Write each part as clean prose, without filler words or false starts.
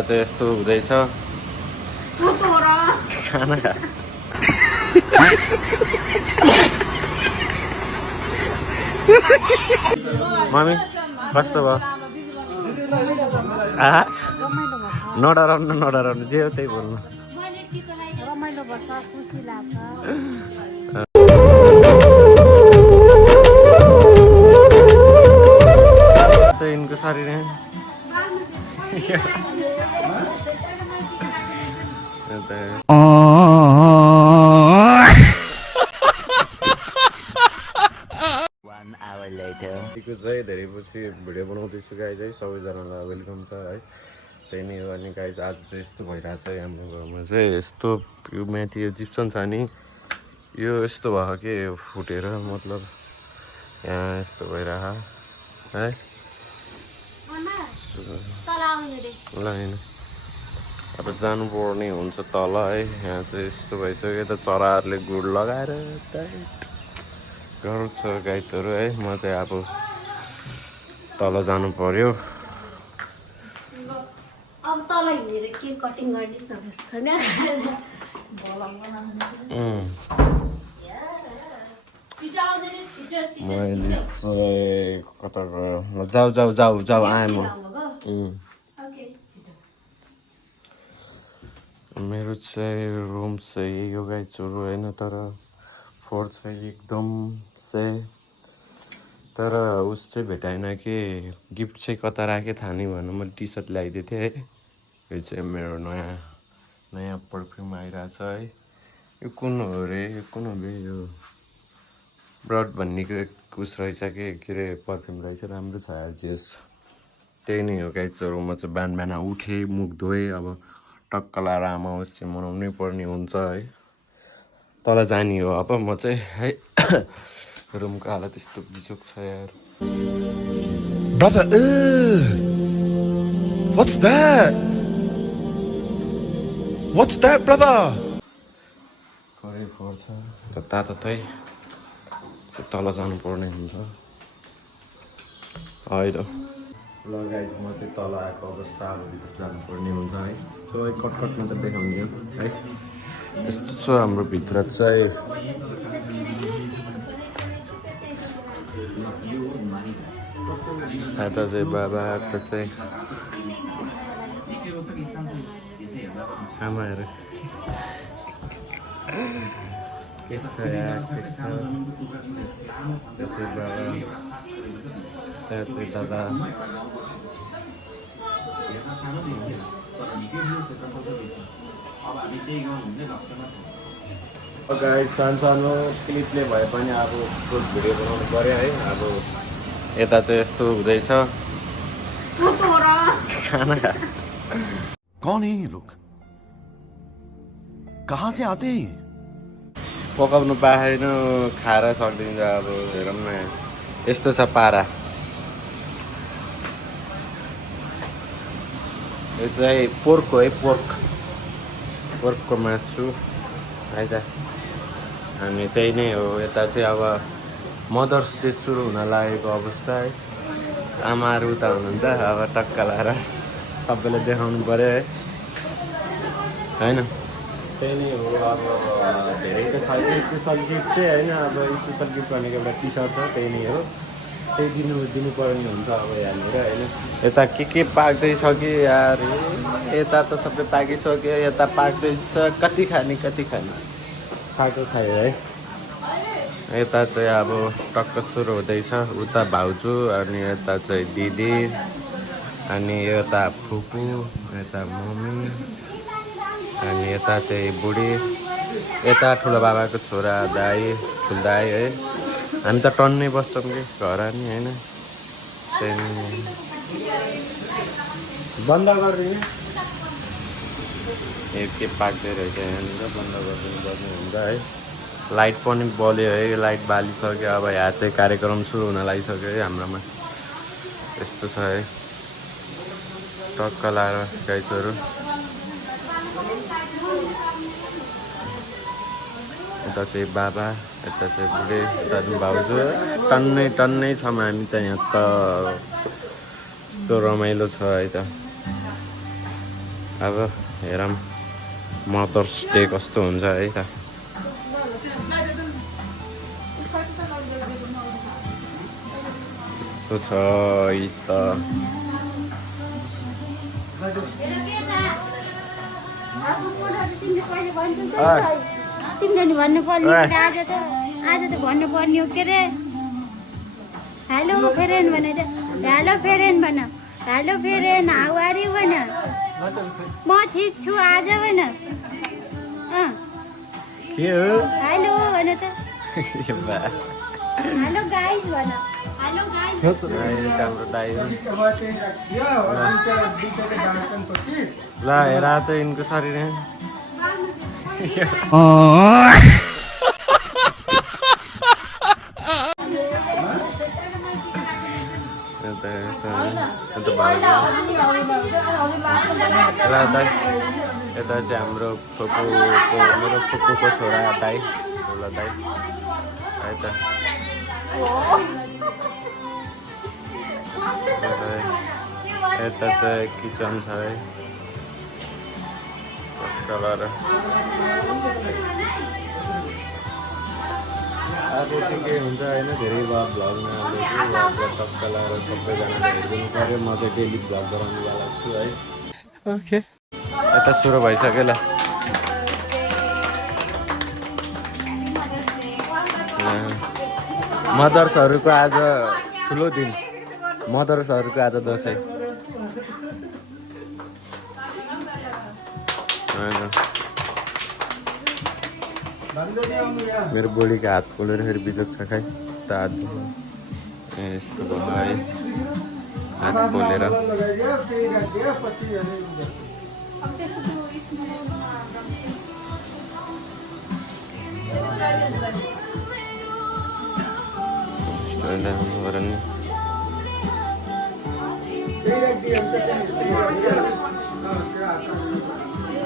चाहिँ यस्तो हुँदैछ खाना खा मम्मी कस्तो भयो नडराउनु जे हो त्यही बोल्नु रमाइलो गर्छ खुसी लाग्छ इनको शरीर चाहिँ धेरै पछि भिडियो बनाउँदैछु गाई चाहिँ सबैजनालाई वेलकम छ है त्यही नै हो अनि गाई आज चाहिँ यस्तो भइरहेको छ हाम्रो घरमा चाहिँ यस्तो यो माथि यो जिप्सन छ नि यो यस्तो भयो कि फुटेर मतलब यहाँ यस्तो भइरह है ल होइन अब जानुपर्ने हुन्छ तल है यहाँ चाहिँ यस्तो भइसक्यो त चराहरूले गुड लगाएर गर्छ गाइजहरू है म चाहिँ अब तल जानु पर्यो अब तल हिँडेर केक कटिङ गर्ने सर्भिस गर्ने मैले चाहिँ कता गयो जाऊ आएँ म मेरो चाहिँ रुम चाहिँ यो गाइजहरू होइन तर फोर्थ चाहिँ एकदम से तर उस चाहिँ भेटाएन कि गिफ्ट चाहिँ कता राखेँ थाहा नै भएन मैले टी सर्ट ल्याइदिएको थिएँ है यो चाहिँ मेरो नयाँ पर्फ्युम आइरहेछ है यो कुन हो रे यो कुन हो बे यो ब्रड भन्नेको उस रहेछ कि के अरे पर्फ्युम रहेछ राम्रो छ आज त्यही नै हो गाइजहरू म चाहिँ बिहान उठेँ मुख धोएँ अब टक्क लाएर आमा चाहिँ मनाउनै पर्ने हुन्छ है तल जाने हो अब म चाहिँ है रुमको हालत यस्तो बिजोक छ यार Brother, what's that? What's that, brother? करै पर्छ तातै तल जानुपर्ने हुन्छ होइन ल गाइस म चाहिँ तल आएको अवस्था अब भित्र जानुपर्ने हुन्छ है सो कटकटमा त देखाउने है यस्तो छ हाम्रो भित्र चाहिँ यता चाहिँ बाबा यता चाहिँ आमाहरू के छ यार के छ त्यो चाहिँ बाबा त्यहाँ चाहिँ दादा गाइस सानो क्लिपले भए पनि अब फुल भिडियो बनाउनु पर्यो है अब यता चाहिँ यस्तो हुँदैछ खाना खा कौन है ये लोग कहाँ से आते हैं पकाउनु पाएन खाएर सक्दिन्छ अब हेरौँ न यस्तो छ पारा यो चाहिँ पोर्क हो है पोर्कको मासु है त अनि त्यही नै हो यता चाहिँ अब मदर्स डे सुरु हुन लागेको अवस्था है आमाहरू उता हुनुहुन्छ अब टक्क लाएर सबैले देखाउनु पऱ्यो है होइन त्यही नै हो अब धेरै त छ स्पेसल गिफ्ट चाहिँ होइन अब स्पेसल गिफ्ट भनेको एउटा टी सर्ट छ त्यही नै हो त्यही दिनुपर्ने हुन्छ अब यहाँनिर होइन यता के पाक्दैछ कि यार यता त सबै पाकिसक्यो यता पाक्दैछ कति खाने खाएको खायो है यता चाहिँ अब टक्क सुरु हुँदैछ उता भाउजू अनि यता चाहिँ दिदी अनि यता फुपू यता मम्मी अनि यता चाहिँ बुढी यता ठुलो बाबाको छोरा दाई ठुलो दाई है हामी त टन्नै बस्छौँ कि घर नि होइन त्यहाँदेखि बन्द गरिदिने के पाक्दै रहेछ यहाँनिर बन्द गरिदिनु पर्ने हुन्छ है लाइट पनि बल्यो है लाइट बालिसक्यो अब यहाँ चाहिँ कार्यक्रम सुरु हुन लागिसक्यो है हाम्रोमा यस्तो छ है टक्क लाएर गाइसहरू यता चाहिँ बाबा यता चाहिँ बुढे यता चाहिँ भाउजू टन्नै छौँ हामी त यहाँ त त्यो रमाइलो छ है त अब हेरौँ मदर्स डे कस्तो हुन्छ है त। कस्तो छ है त। तिमीले नि भन्नु पर्ने आज त भन्नु पर्ने हो के अरे। हेलो फेरेन भनेर हेलो फेरेन भन। हेलो फेरेन हाउ आर यु भन। म ठिक छु आज भन। के हो हेलो भन त। हेलो गाइस भन। Hello guys. हाम्रो दाइ ल हेर त यिनको शरीर यता चाहिँ हाम्रो फुपूको मेरो फुपूको छोरा दाइ ठुलो दाइ है त। यता चाहिँ किचन छ है कलर। अब चाहिँ के हुन्छ होइन धेरै भ्लगमा टक्क लगाएर सबैजनाले हेरिदिनु पऱ्यो। म चाहिँ डेली भ्लग गराउनु वाला छु है। ओके यता सुरु भइसक्यो ल। मदर्सहरूको आज ठुलो दिन। मदर्सहरूको आज दसैँ। मेरो बुढीको हात पोलेर फेरि बिजोग छ खै त हात यस्तो भयो है हात पोलेर।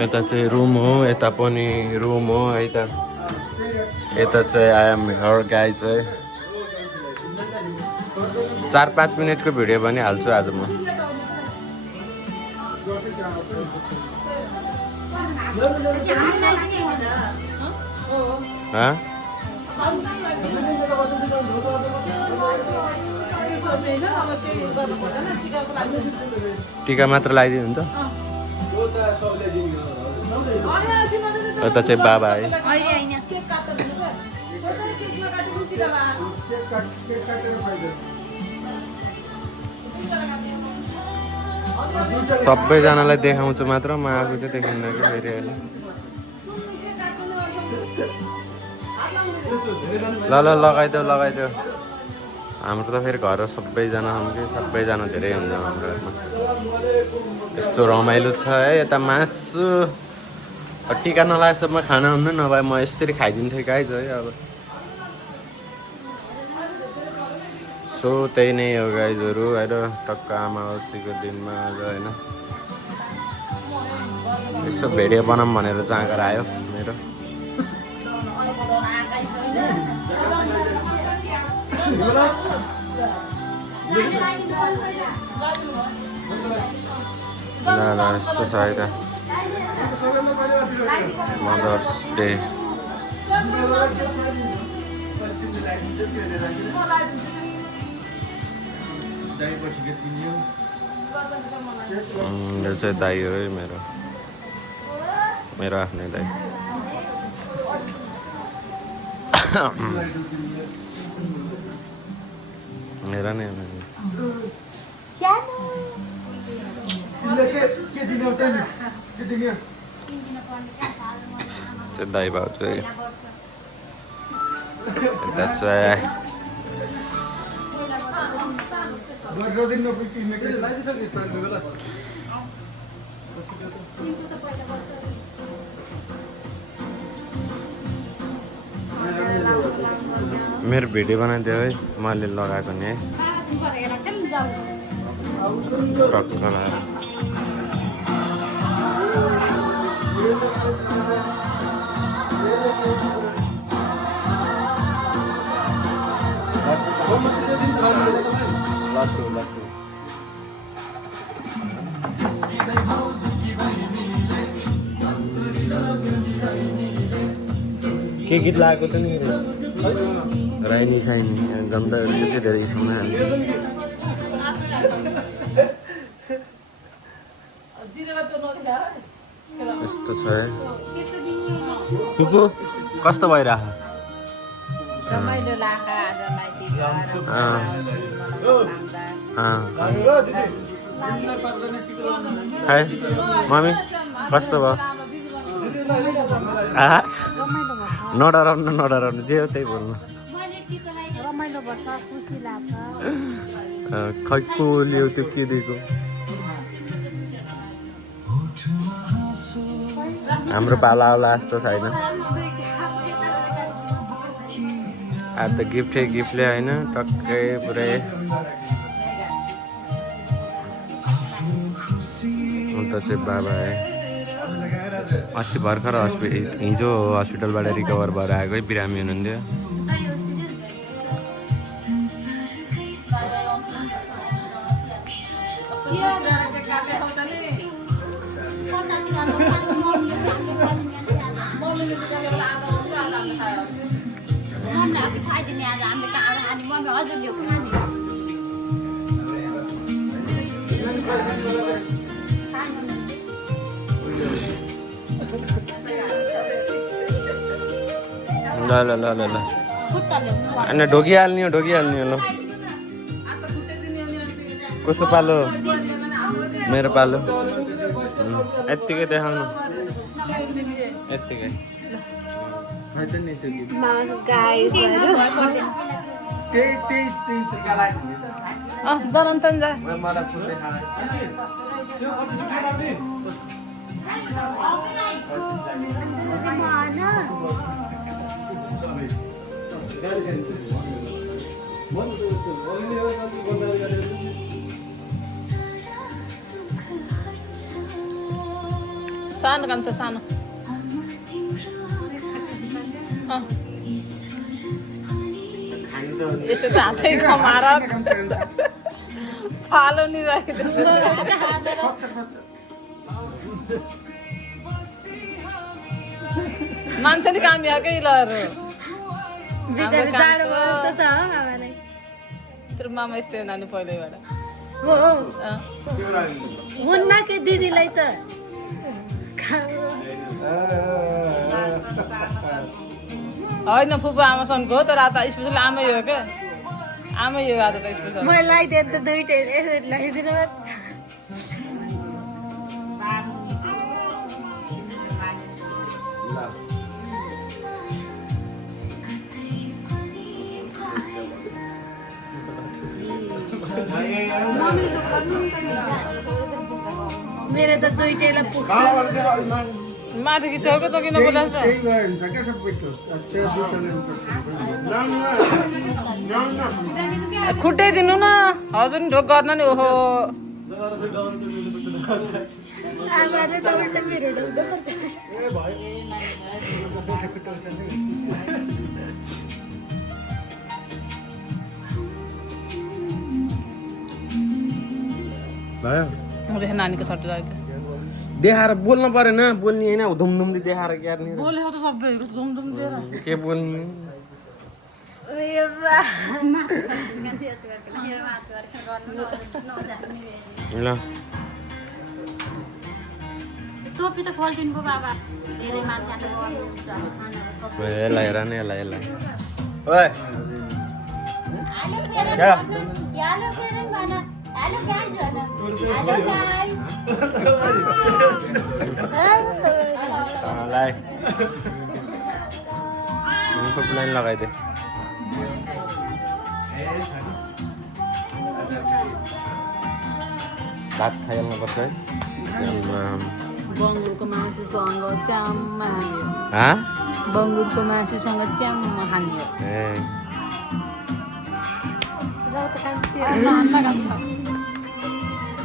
यता चाहिँ रुम हो। यता पनि रुम हो है त। यता चाहिँ आई एम हियर गाइज है। 4-5 मिनटको भिडियो पनि हाल्छु आज म। टिका मात्र लगाइदिनु हुन्छ। यता चाहिँ बाबा है। सबैजनालाई देखाउँछु मात्र म आफू चाहिँ देखिन्न कि फेरि अहिले। ल ल लगाइदेऊ। हाम्रो त फेरि घर सबैजना छौँ कि सबैजना धेरै हुन्छ हाम्रो घरमा। यस्तो रमाइलो छ है। यता मासु टिका नलागेसम्म खाना हुन्न नभए म यसरी खाइदिन्थेँ गाइज है। अब सो त्यही नै हो गाइजहरू होइन। टक्क अमावास्यको दिनमा आज होइन यसो भिडियो बनाऊँ भनेर जाँगर आयो मेरो। ल यस्तो छ है त मदर्स डे। यो चाहिँ दाइ हो है मेरो आफ्नै दाइ। हेर नै दाइ भाउजू है। यता चाहिँ मेरो भिडियो बनाइदियो है मैले लगाएको नि है टक्क लगाएर। लट्टु के गीत लगाएको त नि राइनी साइनी गन्धहरू के धेरै ठाउँमा यस्तो छ है फुपू कस्तो भइरहेको रमाइलो लाग्छ आज माइती है मम्मी कस्तो भयो नडराउनु जे हो त्यही बोल्नु रमाइलो भन्छ खुसी लाग्छ खै को ल्याउ त्यो के दिएको हाम्रो पाला आउला जस्तो छैन आज त गिफ्टले होइन टक्कै पुरै अन्त चाहिँ बाबा अस्ति भर्खर हिजो हस्पिटलबाट रिकभर भएर आएको है बिरामी हुनुहुन्थ्यो ल होइन ढोगी हाल्ने हो ल कसो पालो मेरो पालो यत्तिकै देखाउनु यत्तिकै सानो कान्छ सानो यसो त हातै कमाएर फालो नि राखिदिन्छ मान्छे नि काम याकै लहरु तेरो मामा यस्तै नानी पहिल्यैबाट मुन्ना के दिदीलाई त होइन फुपू आमासँगको हो तर आज स्पेसल आमै हो क्या आमै हो आज त स्पेसल मैले लगाइदिएँ त दुइटै लगाइदिनु मेरो त दुइटैलाई पुग्छ माथि खिचाउको त किन बोलाउँछ खुट्टै दिनु न हजुर ढोक गर्न नि ओहो भयो नानीको सट्टो जान्छ देखाएर बोल्नु परेन बोल्ने होइन धुमधुमले देखाएर क्यार्ने बोले त सबै धुमधुम दिएर के बोल्ने ल टोपी त खोलिदिनु पो बाबा धेरै मान्छे यसलाई हेर न यसलाई ओए हेलो फेरेन भन हेलो गाइज भन हेलो गाइज लाई लाइन लगाइदे भात खाइहाल्नुपर्छ है बङ्गुरको मासुसँग च्याम्मा हान्यो बङ्गुरको मासुसँग च्याम्मा हान्यो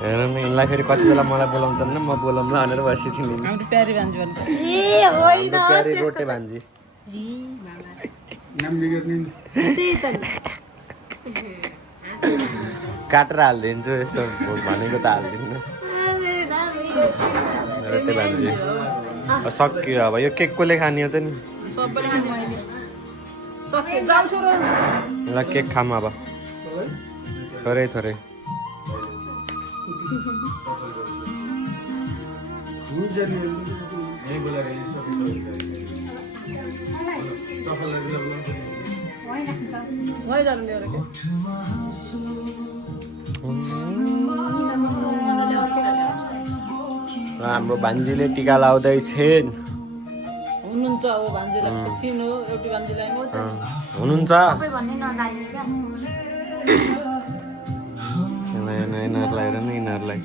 हेर न यिनलाई फेरि कति बेला मलाई बोलाउँछन् न म बोलाउँला भनेर बसिथिएँ नि हाम्रो प्यारी भान्जी भन्छ प्यारी रोटे भान्जी काटेर हालिदिन्छु यस्तो भनेको त हालिदिनु रोटे भान्जी सक्यो अब यो केक कसले खाने हो त नि सबैले खाने अहिले सके जाऊ छोरो ल केक खाम अब थोरै थोरै भइजानु ल्याएर के हाम्रो भान्जीले टिका लाउँदैछन् हुनुहुन्छ अब भान्जीलाई छिन हो एउटी भान्जीलाई हुनुहुन्छ सबै भन्ने नजान्ने क्या यिनीहरूलाई हेर न यिनीहरूलाई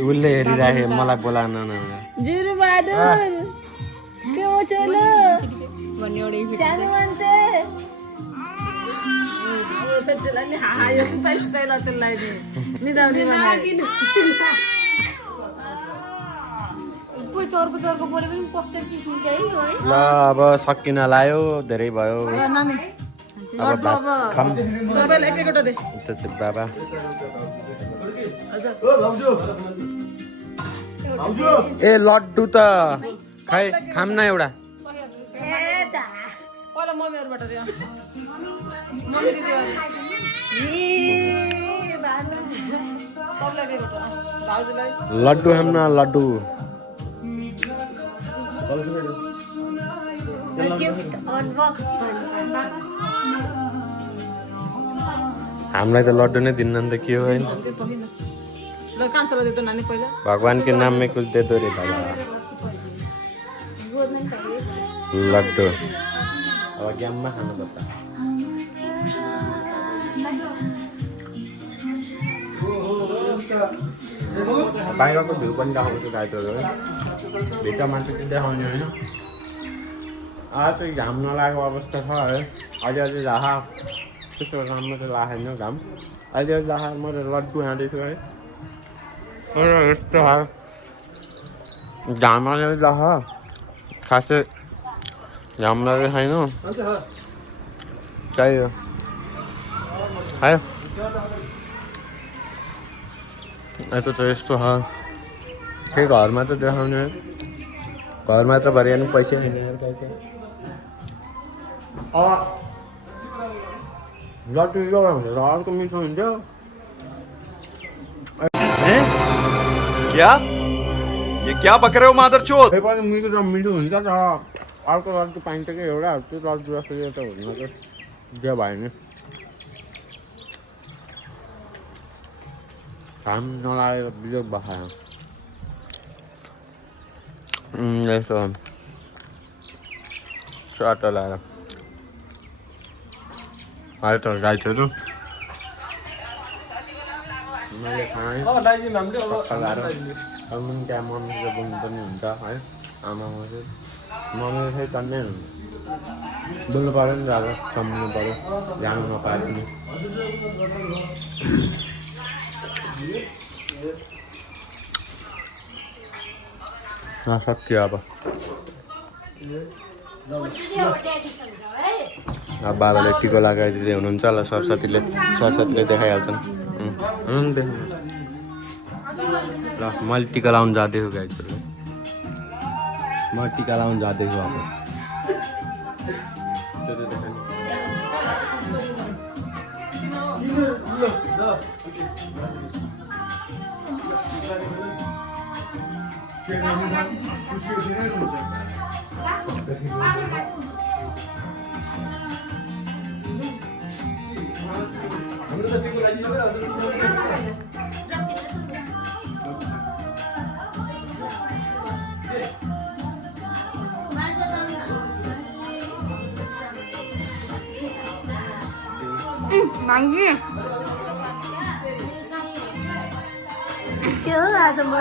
उसले हेरिराखे मलाई बोलाउन न जिरु बहादुर के हो चलो भन्ने एउटै सानो मान्छे त्यसलाई नि हाहा यो सुताइ त्यसलाई नि निदाउने बनायो कोही चर्को बोले पनि कस्तो चिज हुन्छ है यो है ल अब सकिन लाग्यो धेरै भयो नानी अब भात खाम सबैलाई एक एकवटा दे त बाबा ए लड्डु त खै खाम न एउटा पहिला मम्मीहरूबाट दियो मम्मी दिदी सबलाई एक एकवटा भाउजूलाई लड्डु खाम न लड्डु गिफ्ट अनबक्स गर्नु हामीलाई त लड्डु नै दिन्न नि त के हो होइन ल कान्छोलाई दे त नानी पहिला भगवान के नाम में कुछ दे दो रे बाबा लड्डु अब गेममा खानु पर्छ बाहिरको भ्यू पनि देखाउँछु गाइडहरू है भित्र मान्छे चाहिँ देखाउने होइन आज चाहिँ घाम नलागेको अवस्था छ है अहिले अझै राखा त्यस्तो राम्रो चाहिँ लागेन घाम अहिले राखा म त लड्डु खाँदैछु है यस्तो घाम अहिले राख खासै घाम लागेको छैन चाहियो खायो यता चाहिँ यस्तो छ केही घरमा त देखाउने घरमा त भरे नि पैसा छैन लड्डु एउटा हुन्छ र अर्को मिठो हुन्छ क्या ये क्या बक रहे हो मादरचोद पनि मिठो त मिठो हुन्छ र अर्को लड्डु पाइन्छ कि एउटा त्यो लड्डु जस्तो एउटा हुन्न कि त्यो भयो नि घाम नलागेर बिजोग बखायो यसो चाटा लगाएर अहिले त गाइडहरू मैले खाएँ अब त्यहाँ मम्मीको बुन पनि हुन्छ है आमामा चाहिँ मम्मीले चाहिँ टन्नै हुन्छ बोल्नु पऱ्यो नि त अब सम्झिनु पऱ्यो जानु नपाए पनि सक्यो अब बाबाले टिको लगाइदिँदै हुनुहुन्छ ल सरस्वतीले देखाइहाल्छन् ल मैले टिका लाउनु जाँदैछु गाइजहरू म टिका लाउनु जाँदैछु अब माङ्गी के हो आज म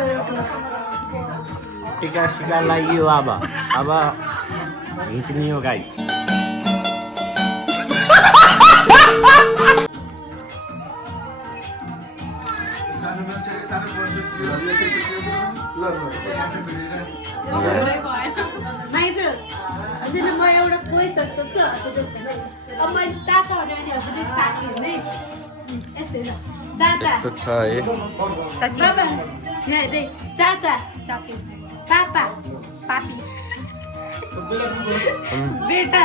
टिका सिका लाग्यो अब हिँच्ने हो गाइज हजुरले म एउटा क्वेसन सोध्छु हजुर जस्तै अब मैले चाचा भने अनि हजुरले चाची हो है यस्तै ल चाचा यस्तो छ है चाची यहाँ हेर्दै चाचा चाची पापा पापी बेटा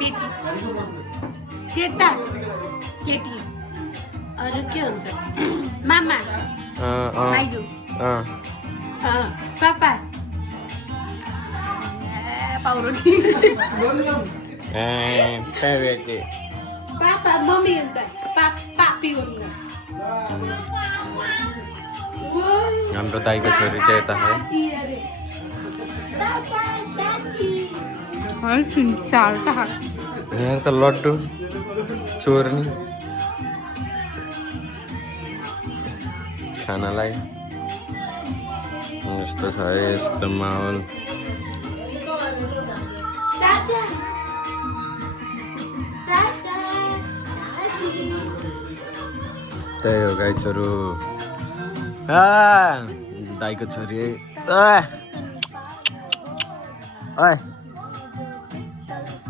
बेटी केटा केटी अरू के हुन्छ मामा भाइजू पापा पाउरोटी पापा मम्मी हुन्छ पापी हुन्छ हाम्रो दाइको छोरी चाहिँ यता है यहाँ त लड्डु चोर्नी खानालाई यस्तो छ है यस्तो माहौल त्यही हो गाई छोरो दाइको छोरी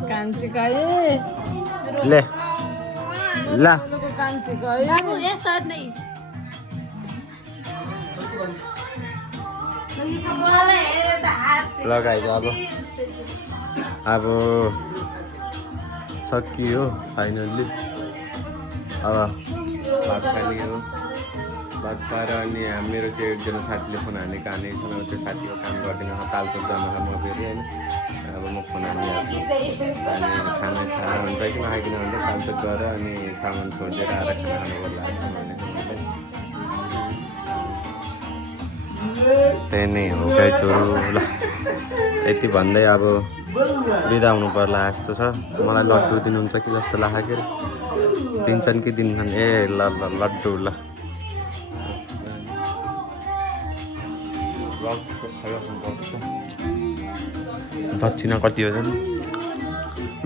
कान्छी गाई ले ल कान्छी गाई लगाइदियो अब सकियो फाइनल्ली अब भात खाने हो भात खाएर अनि मेरो चाहिँ एकजना साथीले फोन हानेको हानेको छैन त्यो साथीको काम गरिदिनु तालचोक जानु म फेरि होइन अब म फोन हानिहाल्छु अनि खाना खाना हुन्छ कि नखाइकन हुन्छ तालचोक गएर अनि सामान छोडिदिएर आएर खाना खानु पर्ला जस्तो भनेको मैले त्यही नै हो गाई छोरो ल यति भन्दै अब बिदा हुनु पर्ला जस्तो छ मलाई लड्डु दिनुहुन्छ कि जस्तो लाग्यो दिन्छन् कि दिन्छन् ए ल ल लड्डु ल दक्षिणा कति हो नि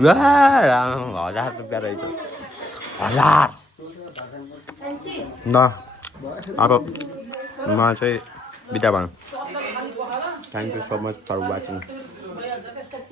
1000 रुपियाँ रहेछ 1000 ल अब म चाहिँ बिदा भएँ thank you so much for watching